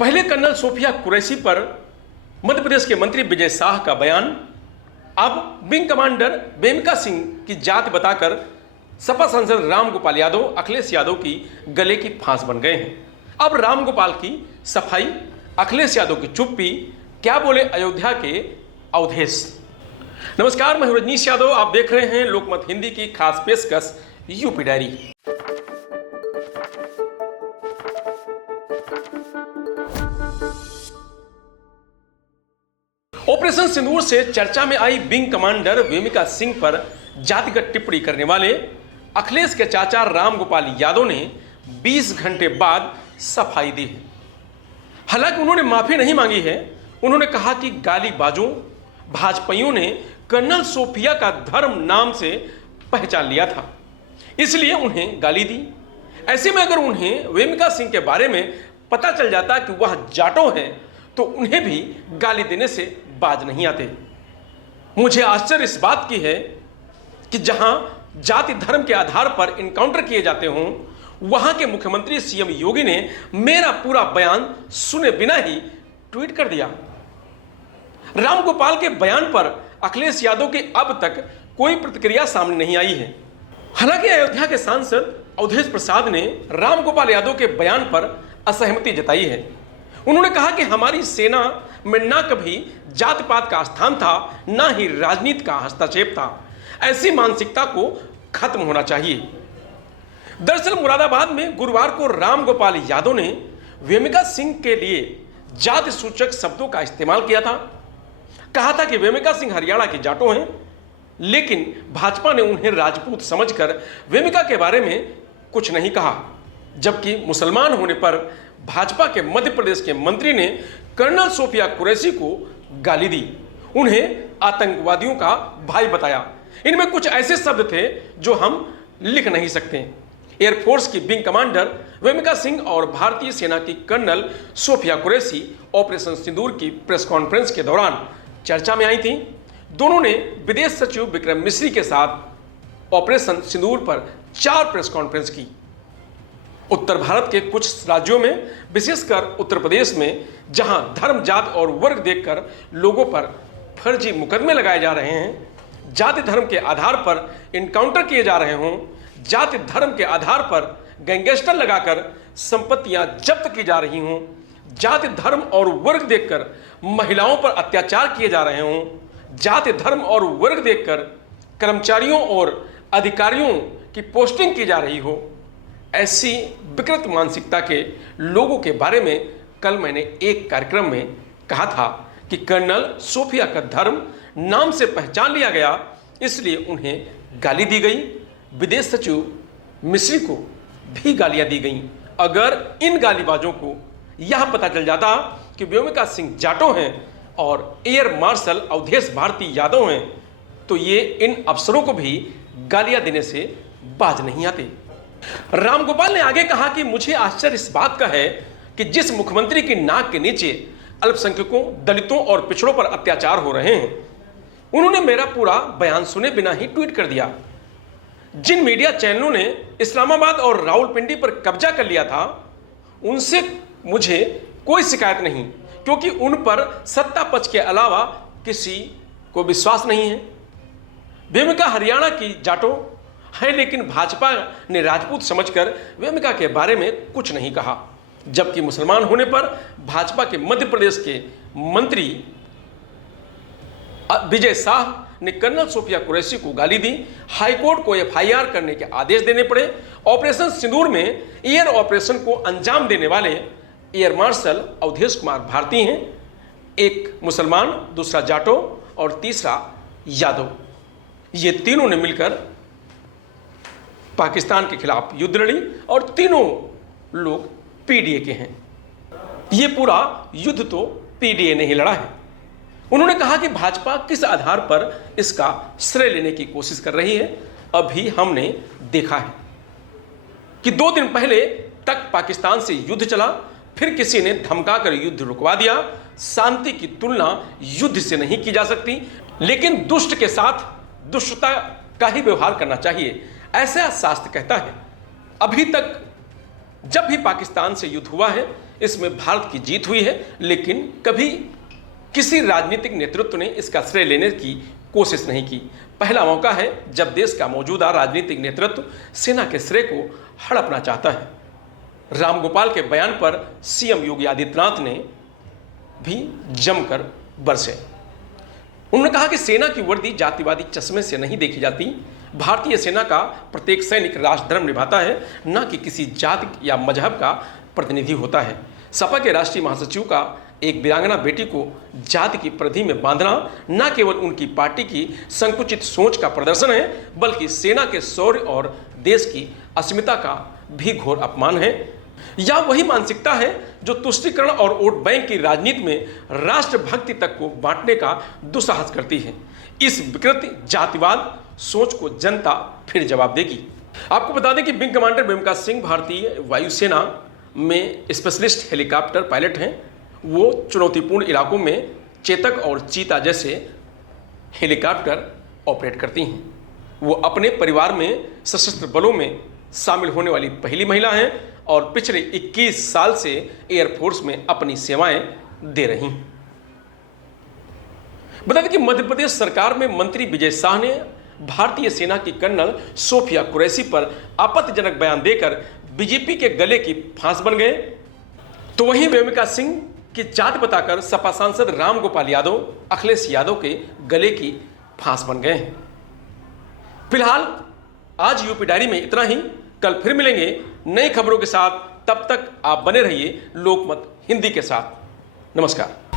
पहले colonel Sophia Qureshi पर मध्य प्रदेश के मंत्री विजय शाह का बयान, अब विंग कमांडर वेमिका सिंह की जाति बताकर सपा सांसद रामगोपाल यादव अखिलेश यादव की गले की फांस बन गए हैं। अब रामगोपाल की सफाई, अखिलेश यादव की चुप्पी, क्या बोले अयोध्या के अवधेश। नमस्कार, मैं रजनीश यादव, आप देख रहे हैं लोकमत हिंदी की खास पेशकश यूपी डायरी। ऑपरेशन सिंदूर से चर्चा में आई विंग कमांडर वेमिका सिंह पर जातिगत टिप्पणी करने वाले अखिलेश के चाचा रामगोपाल यादव ने 20 घंटे बाद सफाई दी है। हालांकि उन्होंने माफी नहीं मांगी है। उन्होंने कहा कि गालीबाजों भाजपाइयों ने कर्नल सोफिया का धर्म नाम से पहचान लिया था, इसलिए उन्हें गाली दी। ऐसे में अगर उन्हें वेमिका सिंह के बारे में पता चल जाता कि वह जाटो है तो उन्हें भी गाली देने से बाज नहीं आते। मुझे आश्चर्य इस बात की है कि जहां जाति धर्म के आधार पर इनकाउंटर किए जाते हों, वहां के मुख्यमंत्री सीएम योगी ने मेरा पूरा बयान सुने बिना ही ट्वीट कर दिया। रामगोपाल के बयान पर अखिलेश यादव की अब तक कोई प्रतिक्रिया सामने नहीं आई है। हालांकि अयोध्या के सांसद अवधेश प्रसाद ने रामगोपाल यादव के बयान पर असहमति जताई है। उन्होंने कहा कि हमारी सेना में ना कभी जात पात का स्थान था, ना ही राजनीति का हस्तक्षेप था। ऐसी मानसिकता को खत्म होना चाहिए। दरअसल मुरादाबाद में गुरुवार को रामगोपाल यादव ने वेमिका सिंह के लिए जाति सूचक शब्दों का इस्तेमाल किया था। कहा था कि वेमिका सिंह हरियाणा के जाटो हैं, लेकिन भाजपा ने उन्हें राजपूत समझकर वेमिका के बारे में कुछ नहीं कहा। जबकि मुसलमान होने पर भाजपा के मध्य प्रदेश के मंत्री ने कर्नल सोफिया कुरैशी को गाली दी, उन्हें आतंकवादियों का भाई बताया। इनमें कुछ ऐसे शब्द थे जो हम लिख नहीं सकते। एयरफोर्स की विंग कमांडर वेमिका सिंह और भारतीय सेना की कर्नल सोफिया कुरैशी ऑपरेशन सिंदूर की प्रेस कॉन्फ्रेंस के दौरान चर्चा में आई थी। दोनों ने विदेश सचिव विक्रम मिश्री के साथ ऑपरेशन सिंदूर पर 4 प्रेस कॉन्फ्रेंस की। उत्तर भारत के कुछ राज्यों में, विशेषकर उत्तर प्रदेश में, जहां धर्म, जात और वर्ग देखकर लोगों पर फर्जी मुकदमे लगाए जा रहे हैं, जाति धर्म के आधार पर इनकाउंटर किए जा रहे हों, जाति धर्म के आधार पर गैंगस्टर लगाकर संपत्तियां जब्त की जा रही हों, जाति धर्म और वर्ग देखकर महिलाओं पर अत्याचार किए जा रहे हों, जाति धर्म और वर्ग देखकर कर्मचारियों और अधिकारियों की पोस्टिंग की जा रही हो, ऐसी विकृत मानसिकता के लोगों के बारे में कल मैंने एक कार्यक्रम में कहा था कि कर्नल सोफिया का धर्म नाम से पहचान लिया गया, इसलिए उन्हें गाली दी गई। विदेश सचिव मिश्री को भी गालियां दी गईं। अगर इन गालीबाजों को यह पता चल जाता कि वेमिका सिंह जाटो हैं और एयर मार्शल अवधेश भारती यादव हैं, तो ये इन अफसरों को भी गालियां देने से बाज नहीं आते। रामगोपाल ने आगे कहा कि मुझे आश्चर्य इस बात का है कि जिस मुख्यमंत्री की नाक के नीचे अल्पसंख्यकों, दलितों और पिछड़ों पर अत्याचार हो रहे हैं, उन्होंने मेरा पूरा बयान सुने बिना ही ट्वीट कर दिया। जिन मीडिया चैनलों ने इस्लामाबाद और रावलपिंडी पर कब्जा कर लिया था, उनसे मुझे कोई शिकायत नहीं, क्योंकि उन पर सत्ता पक्ष के अलावा किसी को विश्वास नहीं है। वेमिका हरियाणा की जाटो है, लेकिन भाजपा ने राजपूत समझकर वेमिका के बारे में कुछ नहीं कहा। जबकि मुसलमान होने पर भाजपा के मध्य प्रदेश के मंत्री विजय शाह ने कर्नल सोफिया कुरैशी को गाली दी। हाईकोर्ट को एफआईआर करने के आदेश देने पड़े। ऑपरेशन सिंदूर में एयर ऑपरेशन को अंजाम देने वाले एयर मार्शल अवधेश कुमार भारती हैं, एक मुसलमान, दूसरा जाटो और तीसरा यादव। ये तीनों ने मिलकर पाकिस्तान के खिलाफ युद्ध लड़ी और तीनों लोग पीडीए के हैं। ये पूरा युद्ध तो पीडीए ने ही लड़ा है। उन्होंने कहा कि भाजपा किस आधार पर इसका श्रेय लेने की कोशिश कर रही है। अभी हमने देखा है कि 2 दिन पहले तक पाकिस्तान से युद्ध चला, फिर किसी ने धमकाकर युद्ध रुकवा दिया। शांति की तुलना युद्ध से नहीं की जा सकती, लेकिन दुष्ट के साथ दुष्टता का ही व्यवहार करना चाहिए, ऐसा शास्त्र कहता है। अभी तक जब भी पाकिस्तान से युद्ध हुआ है, इसमें भारत की जीत हुई है, लेकिन कभी किसी राजनीतिक नेतृत्व ने इसका श्रेय लेने की कोशिश नहीं की। पहला मौका है जब देश का मौजूदा राजनीतिक नेतृत्व सेना के श्रेय को हड़पना चाहता है। रामगोपाल के बयान पर सीएम योगी आदित्यनाथ ने भी जमकर बरसे। उन्होंने कहा कि सेना की वर्दी जातिवादी चश्मे से नहीं देखी जाती। भारतीय सेना का प्रत्येक सैनिक राष्ट्रधर्म निभाता है, न कि किसी जाति या मजहब का प्रतिनिधि होता है। सपा के राष्ट्रीय महासचिव का एक वीरांगना बेटी को जाति की परिधि में बांधना न केवल उनकी पार्टी की संकुचित सोच का प्रदर्शन है, बल्कि सेना के शौर्य और देश की अस्मिता का भी घोर अपमान है। या वही मानसिकता है जो तुष्टीकरण और वोट बैंक की राजनीति में राष्ट्रभक्ति तक को बांटने का दुस्साहस करती है। इस विकृत जातिवाद सोच को जनता फिर जवाब देगी। आपको बता दें कि विंग कमांडर वेमिका सिंह भारतीय वायुसेना में स्पेशलिस्ट हेलीकॉप्टर पायलट हैं। वो चुनौतीपूर्ण इलाकों में चेतक और चीता जैसे हेलीकॉप्टर ऑपरेट करती हैं। वो अपने परिवार में सशस्त्र बलों में शामिल होने वाली पहली महिला हैं और पिछले 21 साल से एयरफोर्स में अपनी सेवाएं दे रही हैं। बता दें कि मध्य प्रदेश सरकार में मंत्री विजय शाह ने भारतीय सेना की कर्नल सोफिया कुरैशी पर आपत्तिजनक बयान देकर बीजेपी के गले की फांस बन गए। तो वहीं वेमिका सिंह की जात बताकर सपा सांसद रामगोपाल यादव अखिलेश यादव के गले की फांस बन गए हैं। फिलहाल आज यूपी डायरी में इतना ही। कल फिर मिलेंगे नई खबरों के साथ। तब तक आप बने रहिए लोकमत हिंदी के साथ। नमस्कार।